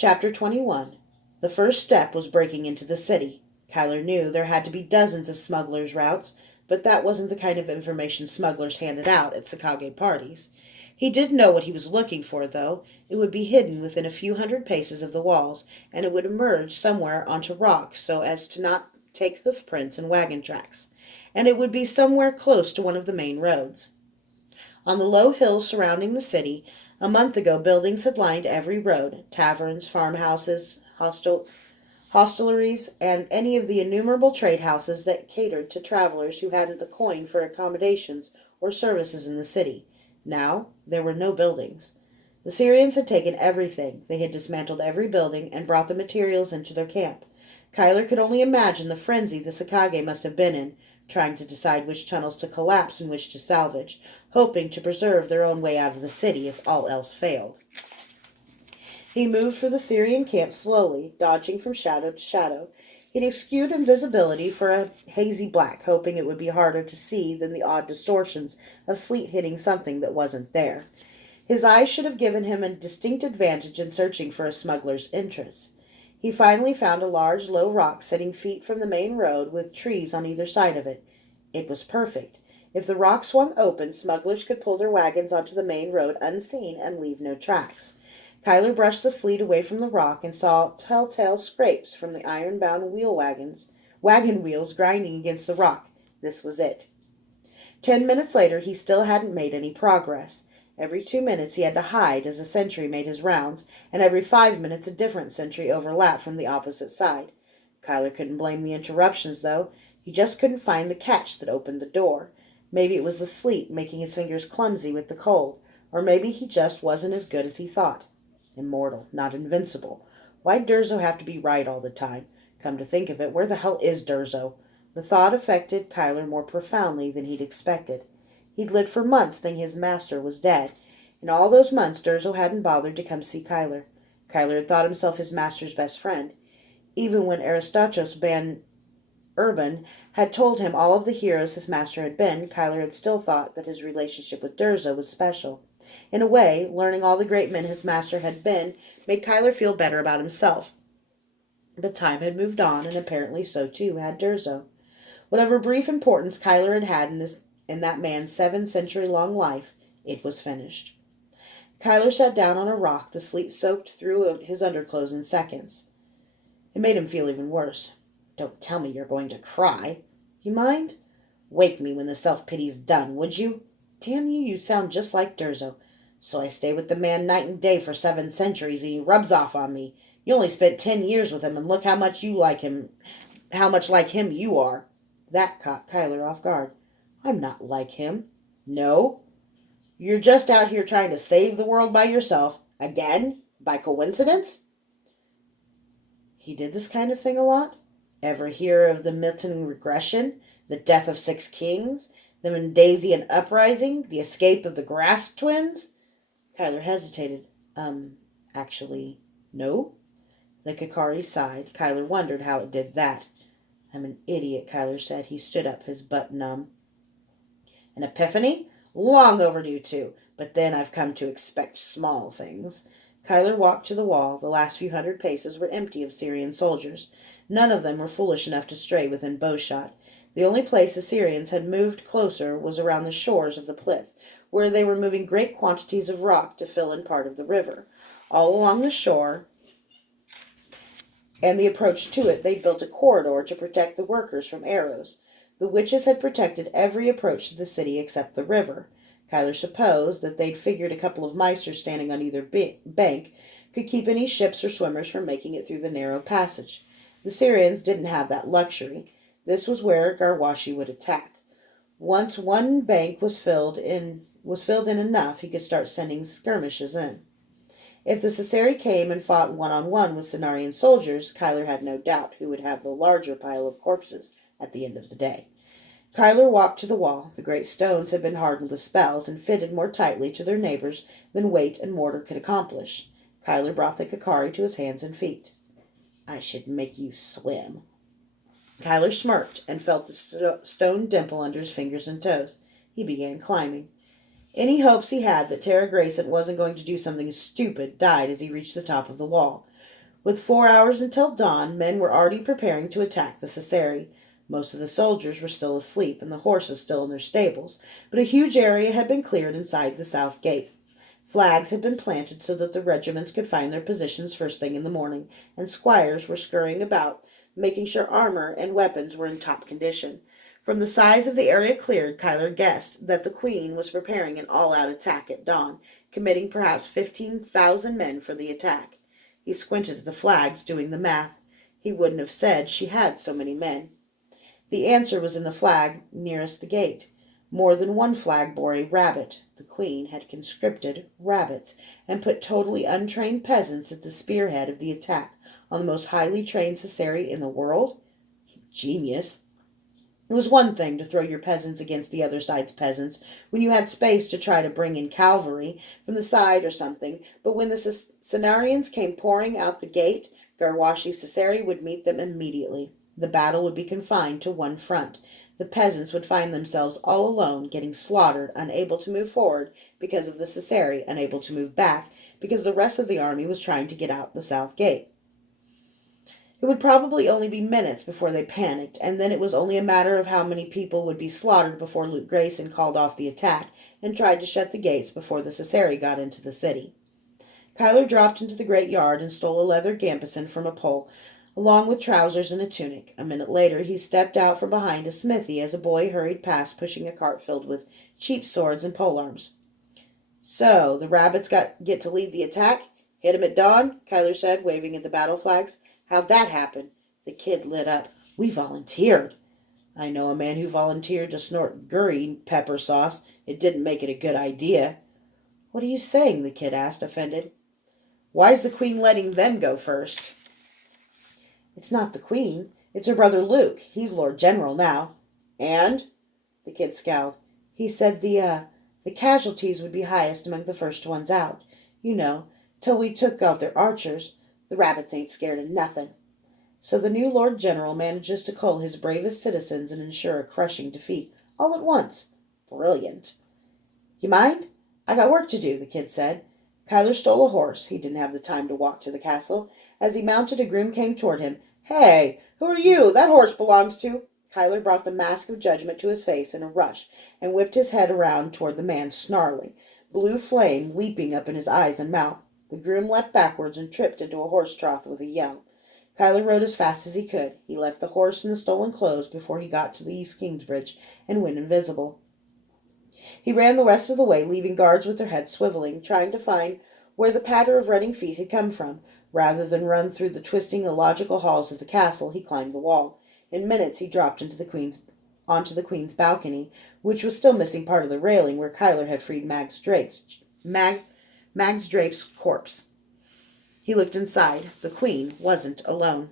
Chapter 21. The first step was breaking into the city. Kyler knew there had to be dozens of smugglers' routes, but that wasn't the kind of information smugglers handed out at Sakage parties. He did know what he was looking for, though. It would be hidden within a few hundred paces of the walls, and it would emerge somewhere onto rock so as to not take hoof prints and wagon tracks. And it would be somewhere close to one of the main roads. On the low hills surrounding the city, a month ago buildings had lined every road: taverns, farmhouses, hostelries, and any of the innumerable trade houses that catered to travelers who hadn't the coin for accommodations or services in the city. Now, there were no buildings. The Syrians had taken everything. They had dismantled every building and brought the materials into their camp. Kyler could only imagine the frenzy the Sakage must have been in, trying to decide which tunnels to collapse and which to salvage, hoping to preserve their own way out of the city if all else failed. He moved for the Syrian camp slowly, dodging from shadow to shadow. He'd skewed invisibility for a hazy black, hoping it would be harder to see than the odd distortions of sleet hitting something that wasn't there. His eyes should have given him a distinct advantage in searching for a smuggler's entrance. He finally found a large, low rock setting feet from the main road with trees on either side of it. It was perfect. If the rock swung open, smugglers could pull their wagons onto the main road unseen and leave no tracks. Kyler brushed the sleet away from the rock and saw telltale scrapes from the iron-bound wagon wheels grinding against the rock. This was it. 10 minutes later, he still hadn't made any progress. Every 2 minutes he had to hide as a sentry made his rounds, and every 5 minutes a different sentry overlapped from the opposite side. Kyler couldn't blame the interruptions, though. He just couldn't find the catch that opened the door. Maybe it was the sleet making his fingers clumsy with the cold, or maybe he just wasn't as good as he thought. Immortal, not invincible. Why'd Durzo have to be right all the time? Come to think of it, where the hell is Durzo? The thought affected Kyler more profoundly than he'd expected. He'd lived for months thinking his master was dead. In all those months, Durzo hadn't bothered to come see Kyler. Kyler had thought himself his master's best friend. Even when Aristachus Ban Urban had told him all of the heroes his master had been, Kyler had still thought that his relationship with Durzo was special. In a way, learning all the great men his master had been made Kyler feel better about himself. But time had moved on, and apparently so too had Durzo. Whatever brief importance Kyler had had in that man's 7-century-long life, it was finished. Kyler sat down on a rock, the sleet soaked through his underclothes in seconds. It made him feel even worse. Don't tell me you're going to cry. You mind? Wake me when the self-pity's done, would you? Damn you, you sound just like Durzo. So I stay with the man night and day for 7 centuries, and he rubs off on me. You only spent 10 years with him, and look how much like him you are. That caught Kyler off guard. I'm not like him. No? You're just out here trying to save the world by yourself. Again? By coincidence? He did this kind of thing a lot? Ever hear of the Milton regression? The death of 6 kings? The Mendasian uprising? The escape of the Grass twins? Kyler hesitated. Actually, no? The Kakari sighed. Kyler wondered how it did that. I'm an idiot, Kyler said. He stood up, his butt numb. An epiphany? Long overdue, too. But then I've come to expect small things. Kyler walked to the wall. The last few hundred paces were empty of Syrian soldiers. None of them were foolish enough to stray within bowshot. The only place the Syrians had moved closer was around the shores of the Plith, where they were moving great quantities of rock to fill in part of the river. All along the shore and the approach to it, they'd built a corridor to protect the workers from arrows. The witches had protected every approach to the city except the river. Kyler supposed that they'd figured a couple of meisters standing on either bank could keep any ships or swimmers from making it through the narrow passage. The Syrians didn't have that luxury. This was where Garwashi would attack. Once one bank was filled in enough, he could start sending skirmishes in. If the Caesari came and fought one-on-one with Cenarian soldiers, Kyler had no doubt who would have the larger pile of corpses at the end of the day. Kyler walked to the wall. The great stones had been hardened with spells and fitted more tightly to their neighbors than weight and mortar could accomplish. Kyler brought the Kakari to his hands and feet. I should make you swim. Kyler smirked and felt the stone dimple under his fingers and toes. He began climbing. Any hopes he had that Tara Grayson wasn't going to do something stupid died as he reached the top of the wall. With 4 hours until dawn, men were already preparing to attack the Caesari. Most of the soldiers were still asleep and the horses still in their stables, but a huge area had been cleared inside the south gate. Flags had been planted so that the regiments could find their positions first thing in the morning, and squires were scurrying about, making sure armor and weapons were in top condition. From the size of the area cleared, Cuyler guessed that the Queen was preparing an all-out attack at dawn, committing perhaps 15,000 men for the attack. He squinted at the flags, doing the math. He wouldn't have said she had so many men. The answer was in the flag nearest the gate. More than one flag bore a rabbit. The Queen had conscripted rabbits and put totally untrained peasants at the spearhead of the attack on the most highly trained Caesari in the world? Genius. It was one thing to throw your peasants against the other side's peasants when you had space to try to bring in cavalry from the side or something, but when the Cenarians came pouring out the gate, Garwashi Caesari would meet them immediately. The battle would be confined to one front. The peasants would find themselves all alone, getting slaughtered, unable to move forward because of the Caesari, unable to move back because the rest of the army was trying to get out the south gate. It would probably only be minutes before they panicked, and then it was only a matter of how many people would be slaughtered before Luke Grayson called off the attack and tried to shut the gates before the Caesari got into the city. Cuyler dropped into the great yard and stole a leather gambeson from a pole, along with trousers and a tunic. A minute later he stepped out from behind a smithy as a boy hurried past pushing a cart filled with cheap swords and polearms. "So, the rabbits get to lead the attack? Hit 'em at dawn?" Cuyler said, waving at the battle flags. "How'd that happen?" The kid lit up. "We volunteered." "I know a man who volunteered to snort curry pepper sauce. It didn't make it a good idea." "What are you saying?" the kid asked, offended. "Why's the Queen letting them go first?" "It's not the Queen. It's her brother Luke. He's Lord General now." "And?" The kid scowled. "He said the casualties would be highest among the first ones out. You know, till we took out their archers. The rabbits ain't scared of nothing." So the new Lord General manages to cull his bravest citizens and ensure a crushing defeat, all at once. Brilliant. "You mind? I got work to do," the kid said. Cuyler stole a horse. He didn't have the time to walk to the castle. As he mounted, a groom came toward him. "Hey, who are you? That horse belongs to—" Cuyler brought the mask of judgment to his face in a rush and whipped his head around toward the man, snarling, blue flame leaping up in his eyes and mouth. The groom leapt backwards and tripped into a horse trough with a yell. Cuyler rode as fast as he could. He left the horse and the stolen clothes before he got to the East Kingsbridge and went invisible. He ran the rest of the way, leaving guards with their heads swiveling, trying to find where the patter of running feet had come from. Rather than run through the twisting, illogical halls of the castle, he climbed the wall. In minutes he dropped onto the Queen's balcony, which was still missing part of the railing where Cuyler had freed Mags Drape's corpse. He looked inside. The Queen wasn't alone.